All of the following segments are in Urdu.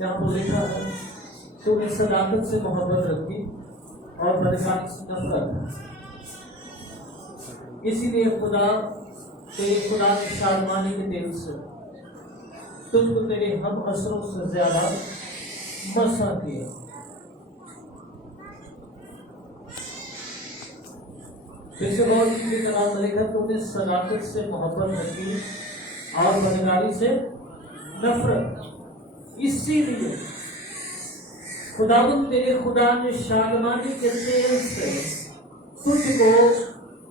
یہاں پر لکھا ہے تو نے صداقت سے محبت رکھی اور بدکاری سے نفرت. اسی لیے خدا نے شادمانی کے دل سے تجھ کو تیرے ہم اثروں سے زیادہ مسا کیا. جیسے غور کی کلام میں لکھا تو نے صداقت سے محبت رکھی اور بدکاری سے نفرت. اسی لیے خداوند تیرے خدا نے شادمانی کے تیل سے تجھ کو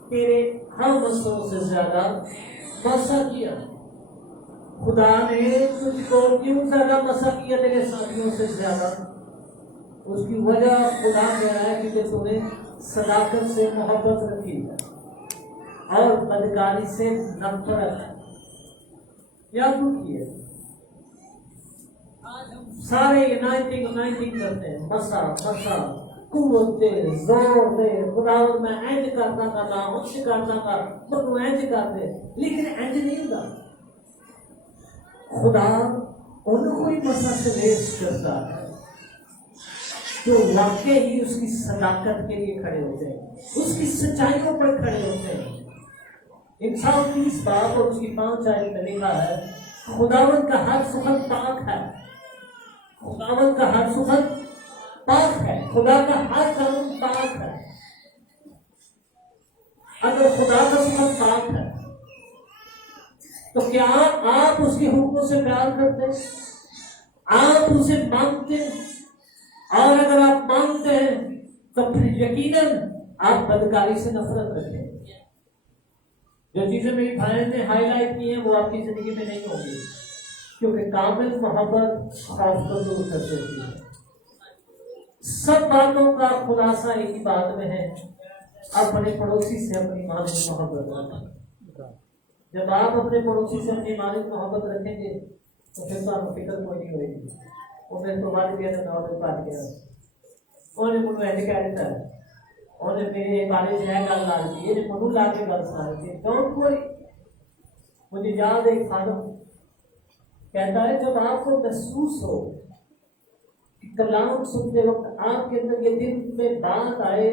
تیرے ہر مسئلوں سے زیادہ مسا کیا. خدا نے تجھ کو کیوں زیادہ مسا کیا تیرے ساتھیوں سے زیادہ؟ اس کی وجہ خدا کہہ رہا ہے کہ تم نے صداقت سے محبت رکھی اور بدکاری سے نفرت یا کیے. سارے یونائٹنگ کرتے ہیں، مسا قوت دے، زور دے، خدا میں اینج کرتا گا، انج کرتا گا، تو اینج کرتے، لیکن اینج نہیں ہوگا. خدا ان کو ہی مسا سے ریس کرتا ہے جو واقعی ہی اس کی صداقت کے لیے کھڑے ہوتے ہیں، اس کی سچائیوں پر کھڑے ہوتے ہیں. انسان 30 باب اور اس کی 5 آیت میں لکھا ہے خداوند کا ہر سخن پاک ہے. خداوند کا ہر سخن پاک ہے، خدا کا ہر قانون پاک ہے. اگر خدا کا سخن پاک ہے تو کیا آپ اس کے حکموں سے پیار کرتے ہیں؟ آپ اسے مانگتے ہیں؟ اور اگر آپ مانگتے ہیں تو پھر یقیناً آپ بدکاری سے نفرت رکھتے ہیں. جو چیزیں میری بھائی نے ہائی لائٹ کی ہیں وہ آپ کی زندگی میں نہیں ہوں گی، کیونکہ کامل محبت خوف کو دور کر دیتی ہے. سب باتوں کا خلاصہ ایک ہی بات میں ہے، اپنے پڑوسی سے اپنی مالک محبت رکھیں. جب آپ اپنے پڑوسی سے اپنی مالک محبت رکھیں گے تو پھر تو آپ کو فکر کوئی نہیں ہوئے گی. وہ میرے تو والد گیا تھا نوبت پاٹ گیا انہیں منو ایسے کہہ دیتا ہے انہیں میرے بارے سے ہے گل لا دی یہ منو لا کے گل سنا دی. Don't worry. مجھے یاد ہے خانم کہتا ہے جب آپ کو محسوس ہو کہ کلام سنتے وقت آپ کے اندر یہ دل میں بات آئے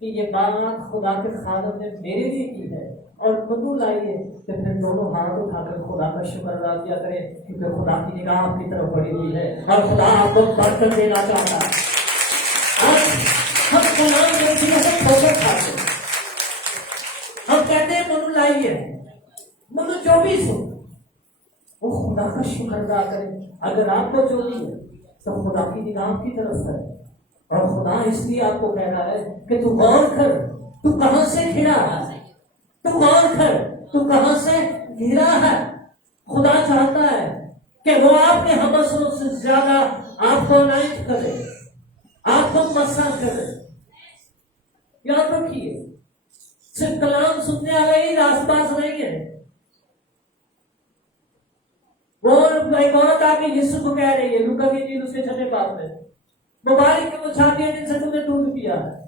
کہ یہ بات خدا کے خادم نے میرے لیے کی ہے اور منو لائیے، تو پھر دونوں ہاتھ اٹھا کر خدا کا شکر ادا کیا کریں، کیونکہ خدا کی نگاہ آپ کی طرف بڑھی ہوئی ہے اور خدا آپ کو برکت دینا چاہتا ہے. ہم کلام میں ٹھوکر کھاتے ہیں، ہم کہتے ہیں منو لائیے، منو جو بھی سن وہ خدا کا شکر ادا کریں. اگر آپ کو جو بھی ہے تو خدا کی نگاہ کی طرف ہے اور خدا اس لیے آپ کو کہہ رہا ہے کہ تو غور کر تو کہاں سے گھرا ہے، تو غور کر تو کہاں سے گھرا ہے. خدا چاہتا ہے کہ وہ آپ کے ہم اثروں سے زیادہ آپ کو عنایت کرے، آپ کو مسا کرے. یاد رکھیے صرف کلام سننے والے ہی راست باز نہیں ہے. وہ ایک عورت آ کے یسوع کو کہہ رہی ہے لوکا کی انجیل اس کے 6 باب میں، مبارک ہے وہ چھاتیاں جن سے تم نے دودھ پیا ہے.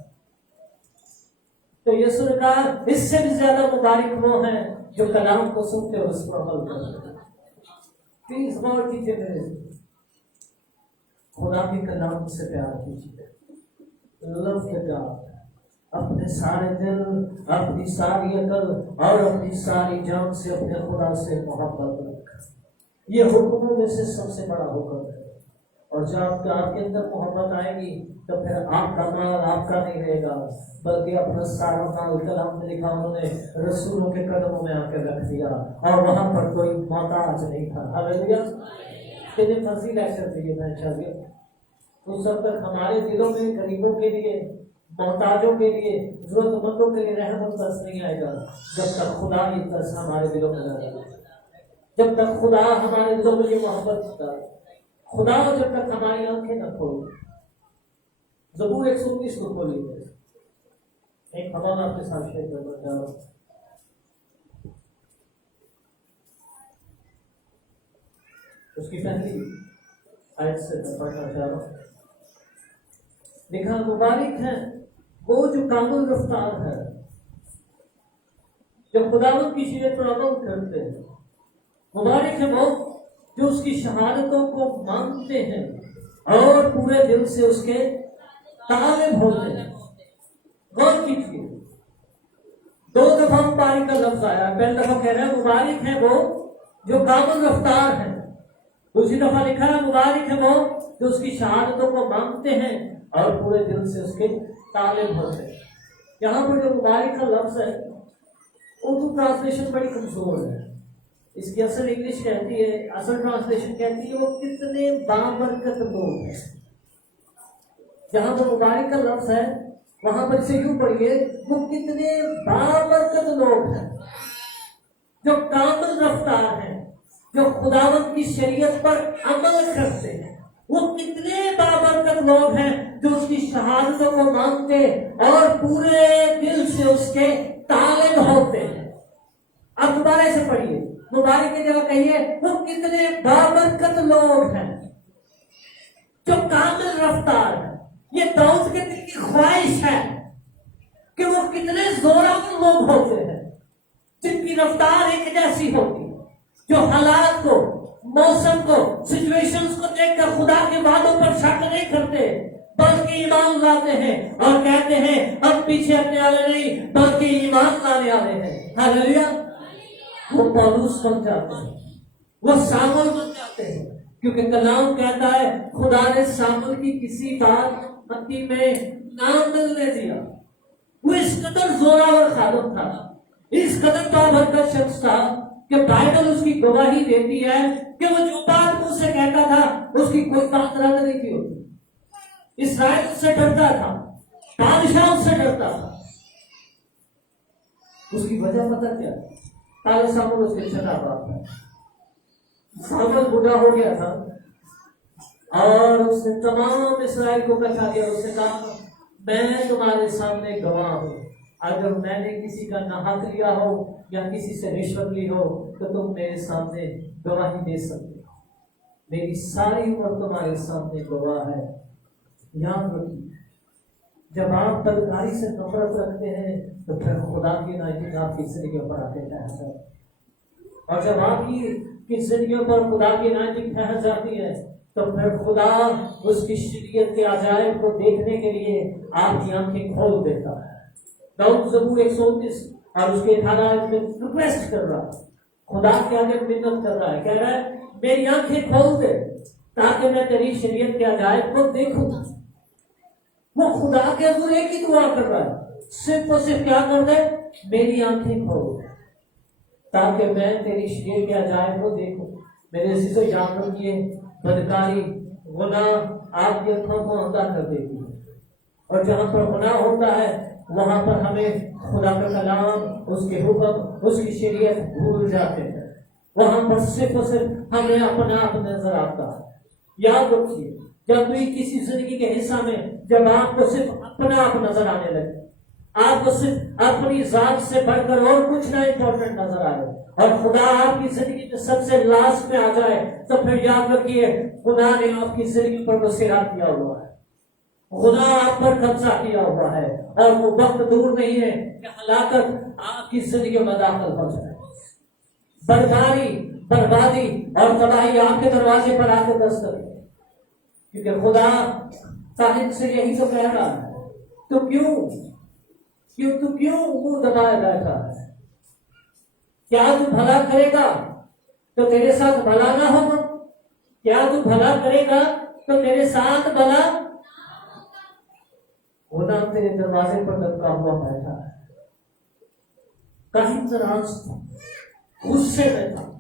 تو یسوع نے کہا اس سے بھی زیادہ مبارک وہ ہیں جو کلام کو سنتے اور اس پر عمل کرتے. پلیز غور کیجیے میرے خدا کے کلام سے پیار کیجیے. لو دا گاڈ. اپنے سارے دل، اپنی ساری عقل اور اپنی ساری جان سے اپنے خدا سے محبت رکھ. یہ حکموں میں سے سب سے بڑا حکم ہے. اور جب آپ کے اندر محبت آئے گی تو پھر آپ کا مال آپ کا نہیں رہے گا، بلکہ اپنا سارا مال کلام میں لکھا انہوں نے رسولوں کے قدموں میں آ کے رکھ دیا اور وہاں پر کوئی محتاج نہیں تھا. ہاللیلویا. تیرے مرضی لیکچر دیے میں چاہیے اس وقت تک ہمارے دلوں میں غریبوں کے لیے، محتاجوں کے لیے، ضرورت مندوں کے لیے رحمت ترس نہیں آئے گا جب تک خدا یہ ترس ہمارے دلوں میں نہ رہے. جب تک خدا ہمارے دلوں میں یہ محبت ہوتا ہے، خدا جب تک ہماری آنکھیں نہ کھولے. زبور 119 کو کھولیے. ایک خبر آپ کے ساتھ شیئر کرنا چاہ رہا ہوں. اس کی پہلی آیت سے میں پڑھنا چاہ رہا ہوں. لکھا مبارک ہے وہ جو کامل رفتار ہے، جو خداوند کی شریعت پر عمل کرتے ہیں. مبارک ہے وہ جو اس کی شہادتوں کو مانتے ہیں اور پورے دل سے اس کے طالب ہوتے ہیں. غور کیجیے، 2 دفعہ مبارک کا لفظ آیا. پہلی دفعہ کہہ رہا ہے مبارک ہے وہ جو کامل رفتار ہے. دوسری دفعہ لکھا ہے مبارک ہے وہ جو اس کی شہادتوں کو مانگتے ہیں اور پورے دل سے اس کے طالب ہوتے ہیں. یہاں پر جو مبارک کا لفظ ہے اردو ٹرانسلیشن بڑی کمزور ہے. اس کی اصل انگلش کہتی ہے، اصل ٹرانسلیشن کہتی ہے وہ کتنے بابرکت لوگ ہیں. جہاں پر مبارک کا لفظ ہے وہاں پر اسے یوں پڑھیے، وہ کتنے بابرکت لوگ ہیں جو کامل رفتار ہیں، جو خداوند کی شریعت پر عمل کرتے ہیں. وہ کتنے بابرکت لوگ ہیں جو اس کی شہادتوں کو مانگتے اور پورے دل سے اس کے طالب ہوتے ہیں. اب دوبارہ سے پڑھیے، مبارک کی جگہ کہیے وہ کتنے بابرکت لوگ ہیں جو کامل رفتار ہیں. یہ داؤد کے دل کی خواہش ہے کہ وہ کتنے زوراور لوگ ہوتے ہیں جن کی رفتار ایک جیسی ہوتی، جو حالات کو، موسم کو، سچویشنز کو دیکھ کر خدا کے وعدوں پر شک نہیں کرتے بلکہ ایمان لاتے ہیں اور کہتے ہیں اب پیچھے ہٹنے والے نہیں بلکہ ایمان لانے والے ہیں. ہاللیلویا. وہ پولوس بن جاتے ہیں، وہ سامل بن جاتے ہیں، کیونکہ کلام کہتا ہے خدا نے سامل کی کسی بات متی میں نہ ملنے دیا. وہ اس قدر زوراور خالق تھا، اس قدر بابرکت شخص تھا کہ بائبل اس کی گواہی دیتی ہے کہ وہ جو بات مجھ سے کہتا تھا اس کی کوئی بات رد نہیں کی ہوتی. اسرائیل اس سے ڈرتا تھا، بادشاہ اس سے ڈرتا تھا. اس کی وجہ پتہ کیا؟ تاکہ سامل اس کے چھٹا باپ ہے. سامل بوڑھا ہو گیا تھا اور اس نے تمام اسرائیل کو اکٹھا کیا. اس نے کہا میں تمہارے سامنے گواہ ہوں، اگر میں نے کسی کا نہ حق لیا ہو یا کسی سے رشوت لی ہو تو تم میرے سامنے گواہی دے سکتے ہو. میری ساری عمر تمہارے سامنے گواہ ہے. یاد رکھیے، جب آپ بدکاری سے نفرت رکھتے ہیں تو پھر خدا کی عنایت آپ کی زندگیوں پر آتے ٹھہر ہے، اور جب آپ کی زندگیوں پر خدا کی عنایت ٹھہر جاتی ہے تو پھر خدا اس کی شریعت کے عجائب کو دیکھنے کے لیے آپ کی آنکھیں کھول دیتا ہے. داؤد زبور 129 اور اس کے 18 میں ریکویسٹ کر رہا ہے، خدا کے آگے منت کر رہا ہے، کہہ رہا ہے میری آنکھیں کھول دے تاکہ میں تیری شریعت کے عجائب کو دیکھوں. وہ خدا کے حضور ایک ہی دعا کر رہا ہے، صرف اور صرف کیا کر دے؟ میری آنکھیں کھول دے تاکہ میں تیری شریعت کے عجائب کو دیکھوں. میرے عزیزو یاد رکھیے، بدکاری، گناہ آپ کی آنکھوں کو اندھا کر دیتی ہے، اور جہاں پر گناہ ہوتا ہے وہاں پر ہمیں خدا کا کلام، اس کے حکم، اس کی شریعت بھول جاتے ہیں. وہاں پر صرف اور صرف ہمیں اپنا آپ نظر آتا ہے. یاد رکھیے، جب بھی کسی زندگی کے حصہ میں جب آپ کو صرف اپنا آپ نظر آنے لگے، آپ کو صرف اپنی ذات سے بڑھ کر اور کچھ نہ امپورٹنٹ نظر آئے اور خدا آپ کی زندگی میں سب سے لاسٹ میں آ جائے تو پھر یاد رکھیے خدا نے آپ کی زندگی پر بسیرا کیا ہوا ہے، خدا آپ پر قبضہ کیا ہوا ہے، اور وہ وقت دور نہیں ہے کہ ہلاکت آپ کی زندگی میں داخل ہو جائے. بربادی اور تباہی آپ کے دروازے پر آ کے دستک ہے، کیونکہ خدا صاحب سے یہی تو کہہ رہا ہے تو کیوں منہ دبائے بیٹھا ہے؟ کیا تو بھلا کرے گا تو تیرے ساتھ بھلا نہ ہوگا؟ کیا تو بھلا کرے گا تو تیرے ساتھ بھلا؟ خدا تیرے دروازے پر دبکا ہوا بیٹھا ہے. کہیں تراز تھا، غصے میں تھا،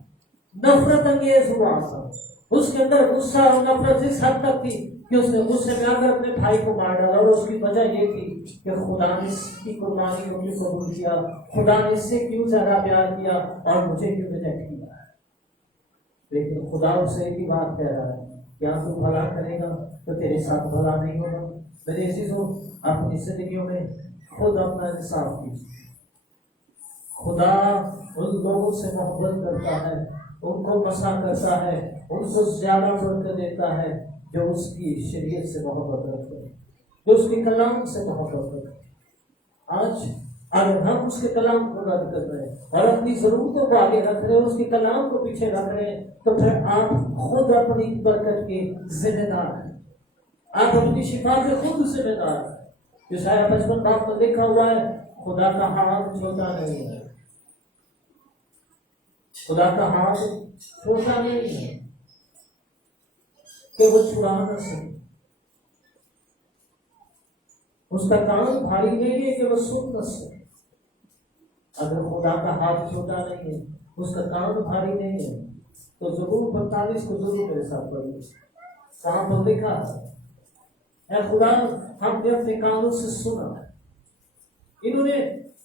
نفرت انگیز ہوا تھا. اس کے اندر غصہ اور نفرت اس حد تک تھی کہ اس نے غصے میں آ کر اپنے بھائی کو مار ڈالا، اور اس کی وجہ یہ تھی کہ خدا نے اس کی قربانی کو کیوں قبول کیا، خدا نے اس سے کیوں زیادہ پیار کیا اور مجھے کیوں ریجیکٹ کیا. لیکن خدا اس سے ایک ہی بات کہہ رہا ہے، کیا تو بھلا کرے گا تو تیرے ساتھ بھلا نہیں ہوگا. میرے عزیزوں، اپنی زندگیوں میں خود اپنا انصاف کیجیے. خدا ان لوگوں سے محبت کرتا ہے، ان کو مسا کرتا ہے، ان کو زیادہ برکت دیتا ہے جو اس کی شریعت سے محبت رکھتے ہیں، جو اس کے کلام سے محبت رکھتے ہیں. آج اگر ہم اس کے کلام کو رد کر رہے ہیں اور اپنی ضرورتوں کو آگے رکھ رہے ہیں، اس کے کلام کو پیچھے رکھ رہے ہیں، تو پھر آپ خود اپنی برکت کے ذمہ دار ہیں. آپ اپنی شفا کے خود ذمہ دار ہیں۔ یسایہ 55 باب میں لکھا ہوا ہے خدا کا ہاتھ چھوٹا نہیں ہے، خدا کا ہاتھ چھوٹا نہیں ہے کہ وہ چھڑا نہ سکے، اس کا کان بھاری نہیں ہے کہ وہ سن نہ سکے۔ اگر خدا کا ہاتھ چھوٹا نہیں ہے، اس کا کان بھاری نہیں ہے، تو ضرور 45 کو ضرور میرے ساتھ پڑھیے، کہاں پر لکھا ہے اے خدا ہم نے اپنے کانوں سے سنا۔ انہوں نے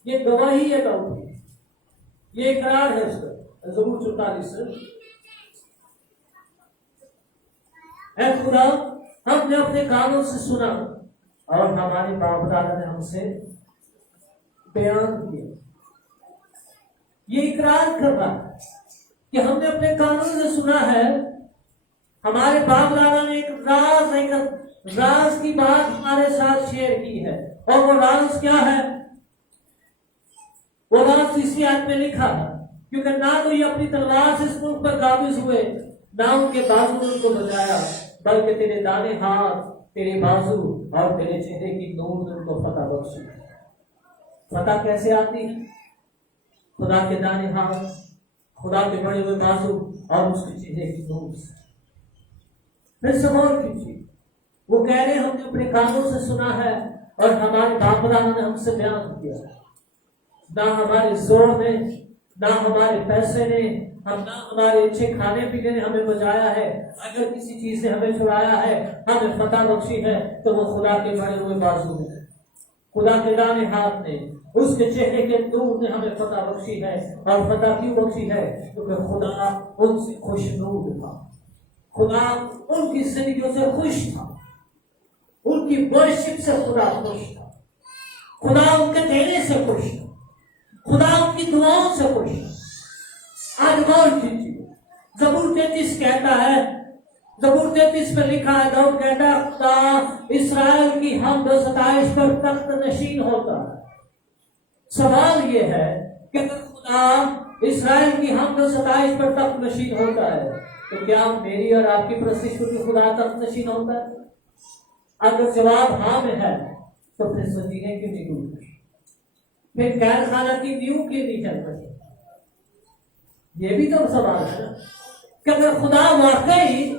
یہ گواہی ہے داؤد کی، یہ اقرار ہے اس کا، ضرور 44 سے اے خدا ہم نے اپنے کانوں سے سنا اور ہمارے باپ دادا نے ہم سے بیان کیا۔ یہ اقرار کر رہا ہے کہ ہم نے اپنے کانوں سے سنا ہے، ہمارے باپ دادا نے ایک راز کی بات ہمارے ساتھ شیئر کی ہے، اور وہ راز کیا ہے؟ وہ راز اسی آیت میں لکھا ہے، کیونکہ نہ تو یہ اپنی تلوار سے اس ملک پر قابض ہوئے، نہ ان کے بازو نے ان کو بچایا، بلکہ تیرے دانے ہاتھ، تیرے بازو اور تیرے چہرے کی نور نے ان کو فتح بخشی۔ فتح کیسے آتی؟ خدا کے دانے ہاتھ، خدا کے بڑے ہوئے بازو اور اس کے چہرے کی نور سے۔ پھر سوال کیجیے، وہ کہہ رہے ہم نے اپنے کانوں سے سنا ہے اور ہمارے باپ دادا نے ہم سے بیان کیا، نہ ہمارے زور نے، نہ ہمارے پیسے نے، نہ ہمارے اچھے کھانے پینے نے ہمیں بچایا ہے۔ اگر کسی چیز سے ہمیں چھڑایا ہے، ہمیں فتح بخشی ہے، تو وہ خدا کے بڑے ہوئے بازو نے، خدا کے دانے ہاتھ نے، اس کے چہرے کے نور نے ہمیں فتح بخشی ہے۔ اور فتح کیوں بخشی ہے؟ کیونکہ خدا ان سے خوشنود تھا، خدا ان کی زندگیوں سے خوش تھا، ان کی ورشپ سے خدا خوش تھا، خدا ان کے دینے سے خوش تھا، خدا ان کی دعاؤں سے خوش تھا۔ آج غور کیجیے، زبور 33 کہتا ہے، زبور 33 میں لکھا ہے، داؤد کہتا ہے خدا اسرائیل کی حمد و ستائش پر تخت نشین ہوتا ہے۔ سوال یہ ہے کہ اگر خدا اسرائیل کی حمد و ستائش پر تخت نشین ہوتا ہے تو کیا میری اور آپ کی پرستش پر خدا تخت نشین ہوتا ہے؟ اگر جواب ہاں میں ہے تو پھر زندگی کیوں نہیں ڈوبتی؟ پھر قید خانہ کی نیو کیوں نہیں چل رہی؟ یہ بھی تو سوال ہے نا، کہ اگر خدا واقعی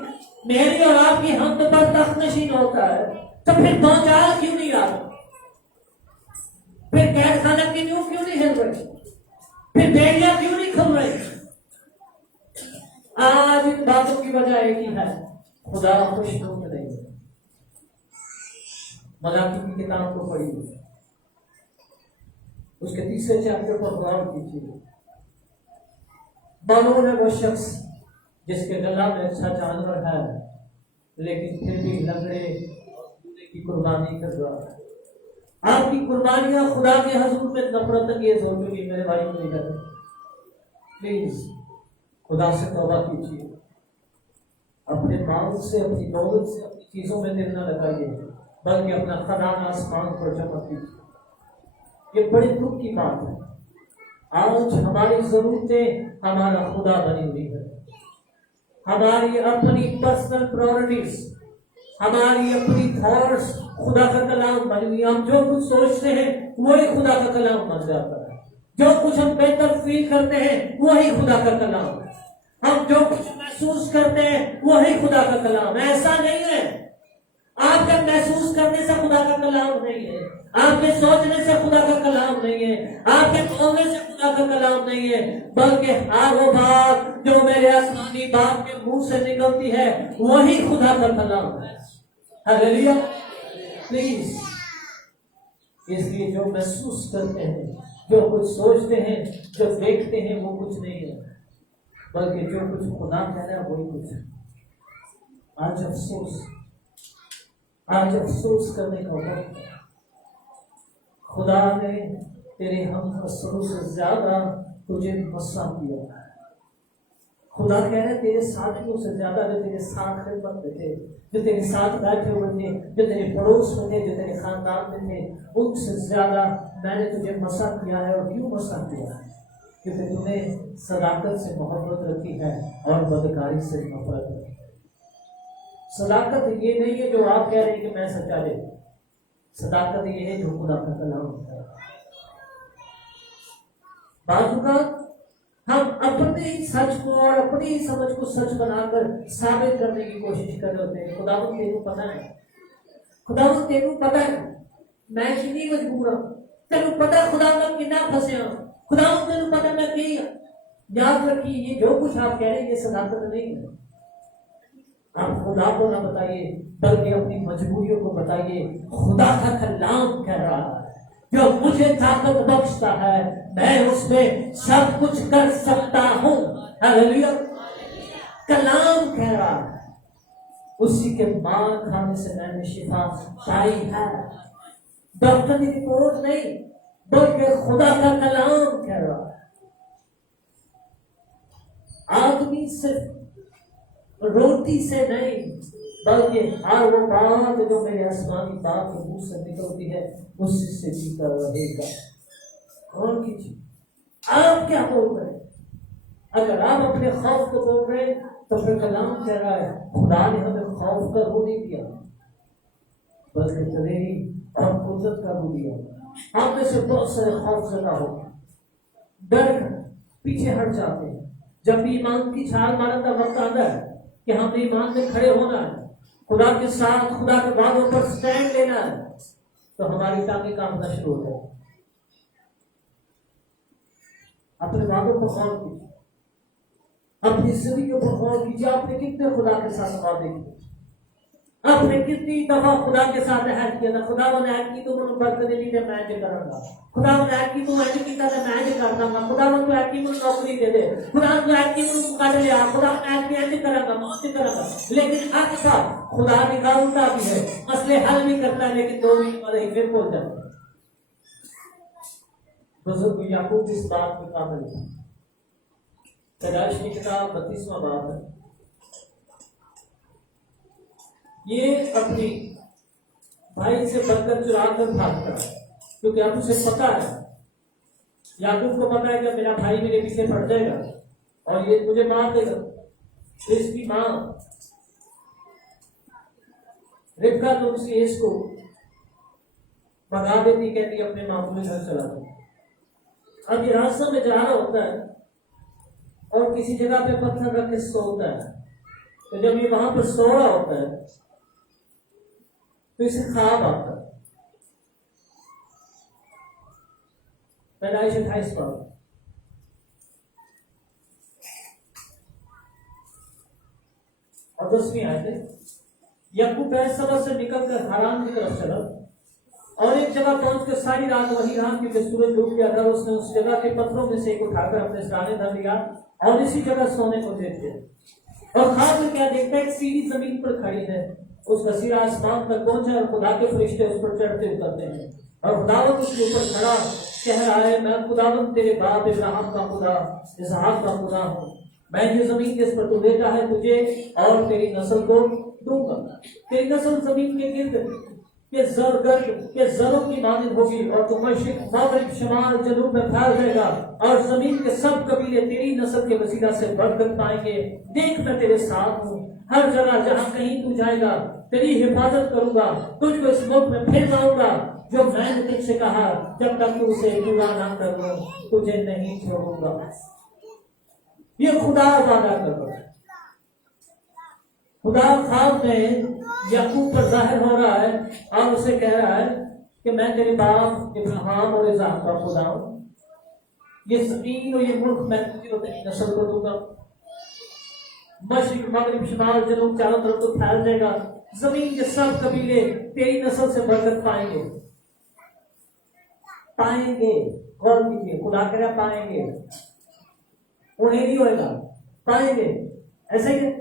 میری اور آپ کی حمد پر تخت نشین ہوتا ہے تو پھر دو چال کیوں نہیں آتا؟ پھر قید خانہ کی نیو کیوں نہیں ہل رہی؟ پھر بیڑیاں کیوں نہیں کھل رہی؟ آج ان باتوں کی وجہ ایک ہی ہے، خدا خوشنود نہیں ہے۔ ملاکی کی کتاب کو پڑھیے، اس کے 3 چیپٹر پر غور کیجیے۔ معلوم ہے وہ شخص جس کے گلا میں اچھا جانور ہے لیکن پھر بھی لنگڑے کی قربانی کر رہا ہے۔ آپ کی قربانیاں خدا کے حضور میں نفرت انگیز ہو چکی میرے بھائی میری بہن۔ پلیز خدا سے توبہ کیجیے، اپنے مال سے، اپنی دولت سے، اپنی چیزوں میں دل نہ لگائیے، بلکہ اپنا خزانہ آسمان پر جمع کیجیے۔ یہ بڑی دکھ کی بات ہے، آج ہماری ضرورتیں ہمارا خدا بنی ہوئی ہے، ہماری اپنی پرسنل پرائورٹیز، ہماری اپنی تھاٹس خدا کا کلام بنی ہوئی۔ ہم جو کچھ سوچتے ہیں وہی خدا کا کلام بن جاتا ہے، جو کچھ ہم بہتر فیل کرتے ہیں وہی خدا کا کلام ہے، ہم جو کچھ محسوس کرتے ہیں وہی خدا کا کلام ہے۔ ایسا نہیں ہے آپ کے محسوس کرنے سے خدا کا کلام نہیں ہے، آپ کے سوچنے سے خدا کا کلام نہیں ہے، آپ کے بولنے سے خدا کا کلام نہیں ہے، بلکہ ہر وہ بات جو میرے آسمانی باپ کے منہ سے نکلتی ہے وہی خدا کا کلام ہے۔ ہلیلویا۔ پلیز، اس لیے جو محسوس کرتے ہیں، جو کچھ سوچتے ہیں، جو دیکھتے ہیں وہ کچھ نہیں ہے، بلکہ جو کچھ خدا کہہ رہا ہے وہی کچھ ہے۔ آج افسوس کرنے کا وقت ہے۔ خدا نے تیرے ہم اثروں سے زیادہ تجھے مسا کیا ہے۔ خدا کہہ رہے تیرے ساتھیوں سے زیادہ، جو تیرے ساتھ خدمت میں تھے، جو تیرے ساتھ بیٹھے ہوئے تھے، جو تیرے پڑوس میں تھے، جو تیرے خاندان میں تھے، ان سے زیادہ میں نے تجھے مسا کیا ہے۔ اور کیوں مسا کیا ہے؟ کیونکہ تم نے صداقت سے محبت رکھی ہے اور بدکاری سے نفرت رکھی ہے۔ صداقت یہ نہیں ہے جو آپ کہہ رہے ہیں کہ میں سچا ہے، صداقت یہ ہے جو خدا کا کلام ہوتا ہے۔ بعض اوقات ہم اپنے ہی سچ کو اور اپنی ہی سمجھ کو سچ بنا کر ثابت کرنے کی کوشش کر رہے ہوتے ہیں۔ خداوند تیرے کو پتہ ہے، خداوند تیرے کو پتہ ہے میں کتنی مجبور ہوں، تیرے کو پتہ ہے خداوند کتنا پھنسے ہوں، خداوند تیرے کو پتہ ہے میں کہیں ہوں۔ یاد رکھیے یہ جو کچھ آپ کہہ رہے ہیں یہ صداقت نہیں ہے۔ آپ خدا کو نہ بتائیے بلکہ اپنی مجبوریوں کو بتائیے۔ خدا کا کلام کہہ رہا ہے جو مجھے طاقت بخشتا ہے میں اس میں سب کچھ کر سکتا ہوں۔ ہاللیلویا، کلام کہہ رہا ہے، اسی کے مار کھانے سے میں نے شفا پائی ہے۔ ڈاکٹر کی رپورٹ نہیں بلکہ خدا کا کلام کہہ رہا ہے۔ آدمی صرف روٹی سے نہیں بلکہ ہر وہ بات جو میرے آسمانی باپ کے منہ سے نکلتی ہے اسی سے جیتا رہے گا۔ اور کی چیز آپ کیا بول رہے ہیں؟ اگر آپ اپنے خوف کو بول رہے ہیں تو پھر کلام کہہ رہا ہے خدا نے ہمیں خوف کا وہ نہیں دیا بلکہ دلیری اور قدرت کا وہ دیا۔ آپ میں سے بہت سارے خوف زدہ ہو ڈر پیچھے ہٹ جاتے ہیں۔ جب بھی ایمان کی چھال مارنے کا وقت آتا ہے کہ ہم نے ایمان میں کھڑے ہونا ہے، خدا کے ساتھ خدا کے وعدوں پر سٹینڈ لینا ہے، تو ہماری ٹانگیں کانپنا شروع ہو جائے۔ اپنے وعدوں پر غور کیجیے، اپنی زندگی پر غور کیجیے۔ آپ نے کتنے خدا کے ساتھ وعدے کیے؟ آپ نے کتنی دفعہ خدا کے ساتھ عہد کیا تھا؟ خدا نے عہد کی تو میں برکت نہیں دے، میں یہ کروں گا۔ خدا نے عہد کی تو میں یہ کیتا تھا، میں یہ کر دوں گا۔ خدا نے عہد کی مجھے نوکری دے دے، خدا نے عہد کی مجھے کر لیا، خدا نے عہد کی یہ کروں گا، میں یہ کروں گا۔ لیکن اکثر خدا نکالتا بھی ہے، مسئلے حل بھی کرتا ہے، لیکن دو منٹ بعد ہی پھر بول جاتا ہے۔ بزرگ یعقوب اس بات میں کامل ہے۔ پیدائش کی کتاب 32واں باب ہے۔ یہ اپنی بھائی سے برکت چرا کر بھاگتا ہے کیونکہ اب اسے پتا ہے، یعقوب کو پتا ہے کہ میرا بھائی میرے پیچھے پڑ جائے گا اور یہ مجھے مار دے گا۔ تو اس کی ماں ربکا تو اس کو بھگا دیتی، کہتی اپنے ماموں کے گھر چلا جاؤ۔ اب یہ راستہ میں جا رہا ہوتا ہے اور کسی جگہ پہ پتھر رکھ کے سوتا ہے، تو جب یہ وہاں پر سو رہا ہوتا ہے تو اسے خواب آتا ہے۔ پیدائش 28 پر اور 10ویں آیت ہے۔ یعقوب بیرشبہ سے نکل کر حران کی طرف چلا اور ایک جگہ پہنچ کر ساری رات وہی رہا کیونکہ سورج ڈوب گیا تھا۔ اس نے اس جگہ کے پتھروں میں سے ایک اٹھا کر اپنے سرانے دھر لیا اور اسی جگہ سونے کو دے دیا۔ اور خواب میں کیا دیکھتا ہے؟ ایک سیڑھی زمین پر کھڑی ہے، اس کا سرا آسمان تک پہنچا اور خدا کے فرشتے اس پر چڑھتے اترتے ہیں اور خداوند اس کے اوپر کھڑا کہہ رہا ہے میں خداوند تیرے باپ ابراہیم کا خدا، اسحاق کا خدا ہوں۔ میں جو زمین جس پر تو دیتا ہے تجھے اور تیری نسل کو دوں گا۔ تیری نسل زمین کے گرد کے زرگرد کے زروں کی مانند ہوگی اور تو مشرق مغرب شمال جنوب میں پھیل جائے گا اور زمین کے سب قبیلے تیری نسل کے وسیلہ سے برکت پائیں گے۔ دیکھ میں تیرے ساتھ ہوں، ہر جگہ جہاں کہیں تو جائے گا تیری حفاظت کروں گا، تجھ کو اس ملک میں پھر لاؤں گا جو میں نے تجھ سے کہا، جب تک تو اسے پورا نہ کر لوں تجھے نہیں چھوڑوں گا۔ یہ خدا وعدہ کر رہا ہے۔ خدا خواب میں یعقوب پر ظاہر ہو رہا ہے اور اسے کہہ رہا ہے کہ میں تیرے باپ ابراہیم اور اسحاق کا خدا ہوں۔ یہ زمین اور یہ ملک میں تجھے اور تیری نسل کو دوں گا۔ مشرق مغرب شمال جنوب چاروں طرف تو پھیل جائے گا، زمین کے سب قبیلے تیری نسل سے برکت پائیں گے۔ پائیں گے، غور کیجیے، خدا کہہ رہا پائیں گے، انہیں نہیں ہوئے گا، پائیں گے، ایسے ہی ہے۔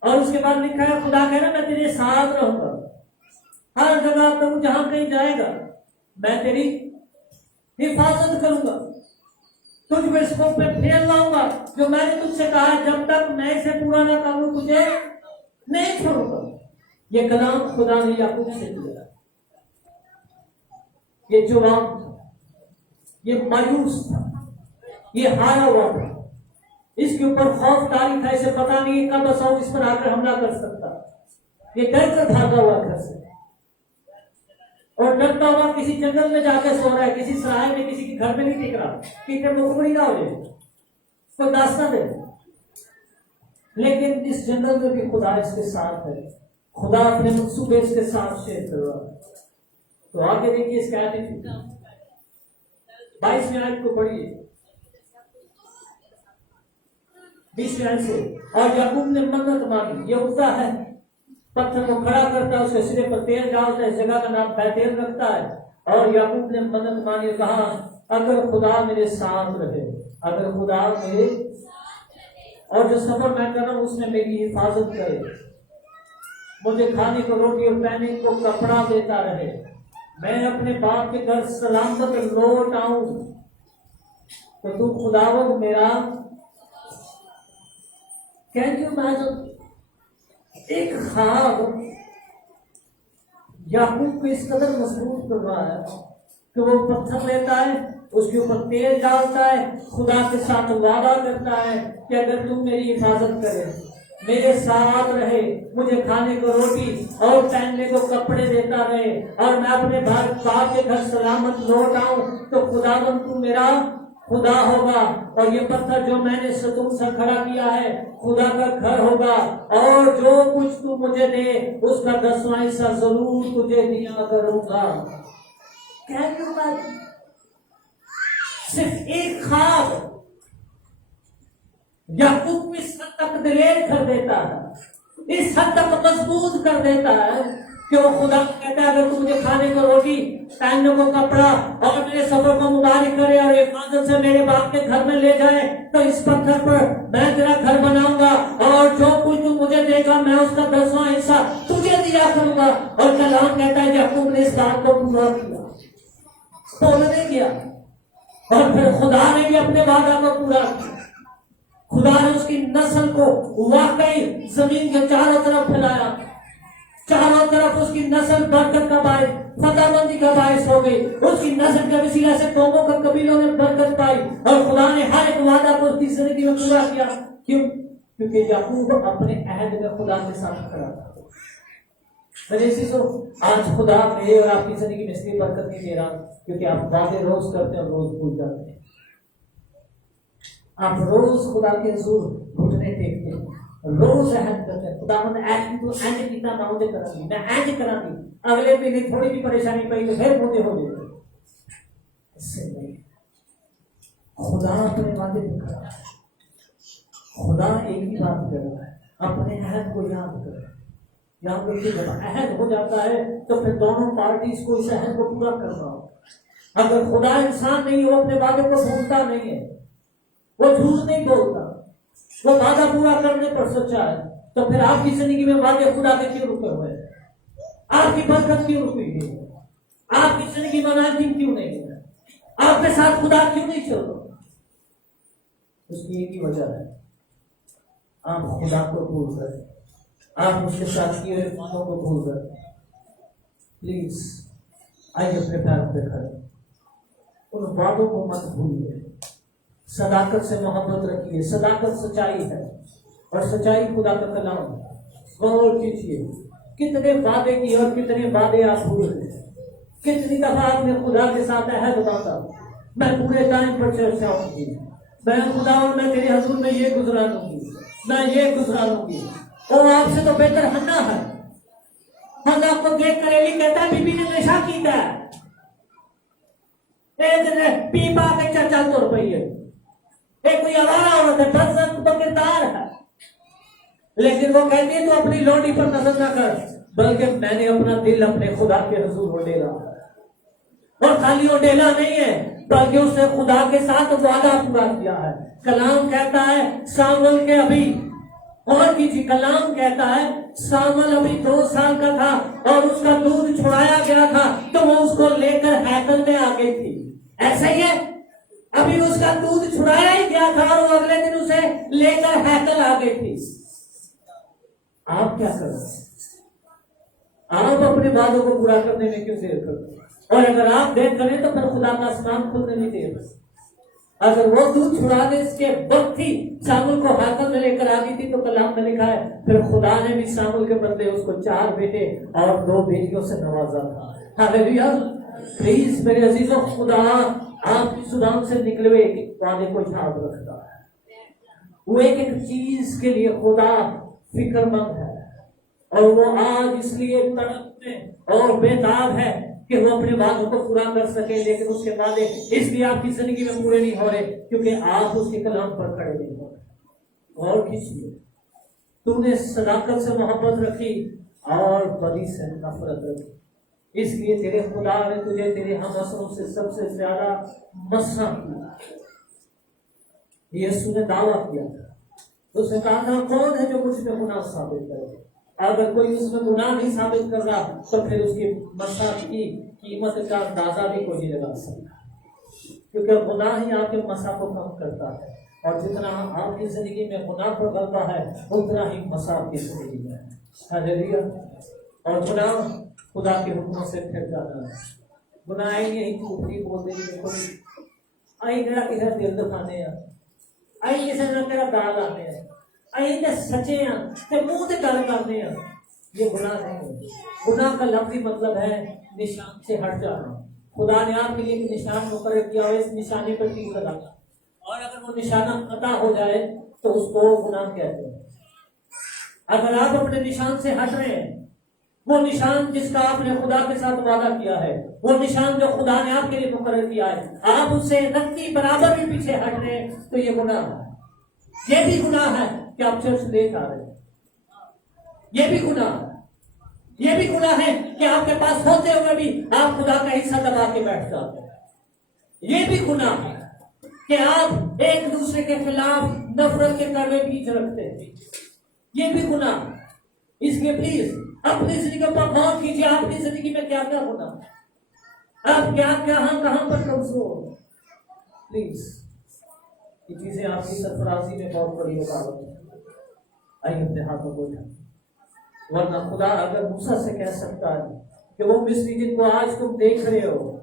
اور اس کے بعد لکھا ہے خدا کہہ رہا میں تیرے ساتھ رہوں گا، ہر جگہ تم جہاں کہیں جائے گا میں تیری حفاظت کروں گا، تجھ کو اس کو پہ پھیر لاؤں گا جو میں نے تجھ سے کہا، جب تک میں اسے پورا نہ کروں تجھے نہیں چھوڑوں گا۔ یہ کلام خدا نے یعقوب سے کیا۔ یہ جوان تھا، یہ مایوس تھا، یہ ہارا ہوا تھا، اس کے اوپر خوف طاری تھا، اسے پتا نہیں کب بساؤ اس پر آ کر حملہ کر سکتا۔ یہ ڈر کر بھاگا ہوا گھر سے اور ڈرتا ہوا کسی جنگل میں جا کے سو رہا ہے, کسی سرائے میں, کسی کے گھر میں نہیں ٹک رہا کہ حکمری نہ ہو جائے, کوئی داستان دے. لیکن اس جنگل میں بھی خدا اس کے ساتھ ہے, خدا اپنے منصوبے اس کے ساتھ شیئر کر رہا ہے. تو آگے دیکھیے اس کا ایٹیٹیوڈ 22ویں آیت کو پڑھیے 20ویں آیت سے. اور یعقوب نے منت مانگی, یہ اٹھتا ہے پتھر کو کھڑا کرتا ہے, اس کے سرے پر تیل ڈالتا ہے, اس جگہ کا نام بیتیل رکھتا ہے. اور یعقوب نے منت مانگی, کہا اگر خدا میرے ساتھ رہے, اگر خدا میرے, اور جو سفر میں کر رہا ہوں اس میں میری حفاظت کرے, مجھے کھانے کو روٹی اور پہننے کو کپڑا دیتا رہے, میں اپنے باپ کے گھر سلامت لوٹ آؤں, تو تو خداوند میرا. کین یو امیجن ایک خواب یعقوب کو اس قدر مضبوط کر رہا ہے کہ وہ پتھر لیتا ہے, اس کے اوپر تیل ڈالتا ہے, خدا کے ساتھ وعدہ کرتا ہے کہ اگر تم میری حفاظت کرے, میرے ساتھ رہے, مجھے کھانے کو روٹی اور پہننے کو کپڑے دیتا رہے, اور میں اپنے باپ کے گھر سلامت لوٹ آؤں, تو خداوند تو میرا خدا ہوگا, اور یہ پتھر جو میں نے ستون سے کھڑا کیا ہے خدا کا گھر ہوگا, اور جو کچھ تو مجھے دے اس کا 10واں حصہ ضرور تجھے دیا کروں گا. صرف ایک خواب یعقوب کو اس حد تک دلیر کر دیتا ہے, اس حد تک مضبوط کر دیتا ہے کہ وہ خدا کہتا ہے اگر تم مجھے کھانے کو روٹی, پہننے کو کپڑا اور میرے سفر کو مبارک کرے اور حفاظت سے میرے باپ کے گھر میں لے جائے, تو اس پتھر پر میں تیرا گھر بناؤں گا, اور جو کچھ تم مجھے دے گا میں اس کا 10واں حصہ تجھے دیا کروں گا. اور کلام کہتا ہے یعقوب نے اس بات کو پورا کیا, توڑنے گیا, اور پھر خدا نے بھی اپنے وعدہ کو پورا کیا. خدا نے اس کی نسل کو واقعی زمین کے چاروں طرف پھیلایا, چاروں طرف اس کی نسل برکت کا باعث, فتح مندی کا باعث ہو گئی. اس کی نسل کے وسیلہ سے قوموں کا قبیلوں نے برکت پائی, اور خدا نے ہر ایک وعدہ کو اس کی زندگی میں پورا کیا. کیوں؟ کیونکہ یعقوب اپنے عہد میں خدا کے ساتھ کھڑا تھا. آج خدا میرے اور آپ کی زندگی میں اس لیے برکت نہیں دے رہا کیونکہ آپ وعدے روز کرتے ہیں اور روز بھول جاتے ہیں. آپ روز خدا کے حضور گھٹنے ٹیکتے ہیں, روز عہد کرتے ہیں, خدا نے اینڈ کیتا نہ ہوتے کرا دی, میں اینڈ کرا دی, اگلے مہینے تھوڑی بھی پریشانی پئی تو پھر مودے ہو جائے. اس سے نہیں, خدا اپنے وعدے پہ کھڑا ہے, خدا ایک ہی بات کر رہا ہے, اپنے عہد کو یاد کر. یہاں پہ جب عہد ہو جاتا ہے تو پھر دونوں پارٹیز کو اس عہد کو پورا کرنا ہو. اگر خدا انسان نہیں, وہ اپنے وعدے کو بھولتا نہیں ہے, وہ جھوٹ نہیں بولتا, وہ وعدہ پورا کرنے پر سچا ہے. تو پھر آپ کی زندگی میں وعدے خدا کے کیوں رکے ہوئے ہیں؟ آپ کی برکت کیوں رکی ہوئی ہے؟ آپ کی زندگی میں نعمت کیوں نہیں ہے؟ آپ کے ساتھ خدا کیوں نہیں چل رہا؟ اس کی ایک ہی وجہ ہے, آپ خدا کو بھول رہے ہیں, آپ اس کے ساتھ کیے ہوئے وعدوں کو بھول رہے ہیں. پلیز آئیے اپنے پیروں پہ کھڑے, ان وعدوں کو مت بھولیے, صداقت سے محبت رکھیے. صداقت سچائی ہے, اور سچائی خدا کا کلام ہے. غور کیجیے کتنے وعدے کیے اور کتنے وعدے آپ بھول گئے. کتنی دفعہ آپ نے خدا کے ساتھ عہد باندھا, میں پورے ٹائم پر چرچ آؤں گی, میں خدا اور میں تیرے حضور میں یہ گزاروں گی, میں یہ گزاروں گی. اور آپ سے تو بہتر ہنا ہے. ہنا آپ کو دیکھ کر ایلی کہتا ہے بی بی نے نشہ کیتا ہے, پی پا کے چرچا توڑ پئی ہے, ایک کوئی آوارہ عورت ہے, بدزن تو کردار ہے. لیکن وہ کہتی ہے تو اپنی لونڈی پر نظر نہ کر, بلکہ میں نے اپنا دل اپنے خدا کے حضور اڈیلا, اور خالی اڈیلا نہیں ہے بلکہ اس نے خدا کے ساتھ وعدہ پورا کیا ہے. کلام کہتا ہے سامول کے ابھی, اور کسی کلام کہتا ہے سامول ابھی 2 سال کا تھا اور اس کا دودھ چھڑایا گیا تھا تو وہ اس کو لے کر ہیکل میں آ گئی تھی. ایسا ہی ہے, ابھی اس کا دودھ چھڑایا ہی گیا تھا اور وہ اگلے دن اسے لے کر ہیکل آ گئی تھی. آپ کیا کر رہے ہیں؟ آپ اپنے وعدوں کو پورا کرنے میں کیوں دیر کرتے ہیں؟ اور اگر آپ دیر کریں تو پھر خدا کا آسمان کھلنے نہیں دے رہے. اگر وہ دودھ چھڑانے کے وقت ہی سامول کو ہاتھ میں لے کر آ گئی تھی تو کلام میں لکھا ہے پھر خدا نے بھی سامول کے بدلے اس کو 4 بیٹے اور 2 بیٹیوں سے نوازا تھا. ہاللیلویا. پلیز میرے عزیزوں، خدا آپ کی زبان سے نکلے ہوئے ایک وعدے کو یاد رکھتا ہے. وہ ایک چیز کے لیے خدا فکر مند ہے اور وہ آج اس لیے تڑپتے اور بےتاب ہے کہ وہ اپنے وعدوں کو پورا کر سکے، لیکن اس کے وعدے اس لیے آپ کی زندگی میں پورے نہیں ہو رہے کیونکہ آپ اس کے کلام پر کھڑے نہیں ہو رہے. اور کیجیے، تم نے صداقت سے محبت رکھی اور بدی سے نفرت رکھی، اس لیے تیرے خدا نے تجھے تیرے ہم نسلوں سے سب سے زیادہ مسا کیا. یسوع نے دعویٰ کیا تھا، اس نے کہا تھا کون ہے جو مجھ میں گناہ ثابت کرے؟ اگر کوئی اس میں گناہ نہیں ثابت کر رہا تو پھر اس کی مسا کی قیمت کا اندازہ بھی کوئی نہیں لگا سکتا، کیونکہ گناہ ہی آپ کے مسا کو کم کرتا ہے، اور جتنا آپ کی زندگی میں گناہ پر غلبہ ہے اتنا ہی مسا آپ کی زندگی میں ہے. ہاللیلویا. اور گناہ خدا کے حکموں سے پھر جانا ہے. گناہ یہی کھوپڑی بول دیں گے کوئی آئی میرا کدھر دل دکھانے ہیں، آئی کسی نے تیرا گال آنے ہیں، آئی تے سچے ہیں تے منہ تے گل کرنے ہیں. یہ گناہ نہیں ہے. گناہ کا لفظی مطلب ہے نشان سے ہٹ جانا. خدا نے آپ کے لیے ایک نشان مقرر کیا ہو، اس نشانے پر ٹیک لگانا، اور اگر وہ نشانہ قطع ہو جائے تو اس کو گناہ کہتے ہیں. اگر آپ اپنے نشان سے ہٹ رہے ہیں، وہ نشان جس کا آپ نے خدا کے ساتھ وعدہ کیا ہے، وہ نشان جو خدا نے آپ کے لیے مقرر کیا ہے، آپ اس سے نکی برابر بھی پیچھے ہٹ رہے ہیں تو یہ گناہ ہے. یہ بھی گناہ ہے کہ آپ چرچ دیکھ آ رہے ہیں. یہ بھی گناہ ہے. یہ بھی گناہ ہے کہ آپ کے پاس ہوتے ہوئے بھی آپ خدا کا حصہ دبا کے بیٹھ جاتے ہیں. یہ بھی گناہ ہے کہ آپ ایک دوسرے کے خلاف نفرت کے کڑوے بیج رکھتے ہیں. یہ بھی گناہ ہے. اس لیے پلیز اپنی زندگی پر غور کیجیے، آپ کی زندگی میں کیا کیا ہونا، آپ کیا کہاں پر کمزور. پلیز یہ چیزیں آپ کی سرفرازی میں بہت بڑی رکاوٹ ہے. آئیے اپنے ہاتھوں کو اٹھائیں. ورنہ خدا اگر موسیٰ سے کہہ سکتا ہے کہ وہ مصری جن کو آج تم دیکھ رہے ہو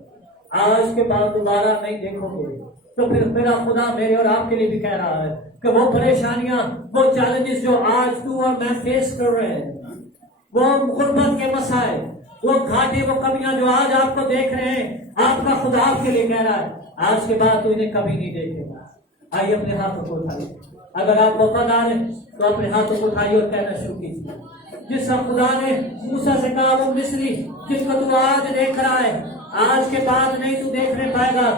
آج کے بعد دوبارہ نہیں دیکھو گے، تو پھر میرا خدا میرے اور آپ کے لیے بھی کہہ رہا ہے کہ وہ پریشانیاں، وہ چیلنجز جو آج تو اور میں فیس کر رہے ہیں، وہ غربت کے مسائل، وہ گھاٹے، وہ کمیاں جو آج آپ کو دیکھ رہے ہیں، آپ کا خدا آپ کے لیے کہہ رہا ہے آج کے بعد تو انہیں کبھی نہیں دیکھے گا. آئیے اپنے ہاتھوں کو اٹھائیے. اگر آپ وفادار ہیں تو اپنے ہاتھوں کو اٹھائیے اور کہنا شروع کیجیے. جس کا خدا نے موسیٰ سے کہا وہ مصری جن کو تو آج دیکھ رہا ہے آج کے بعد نہیں تو دیکھنے پائے گا.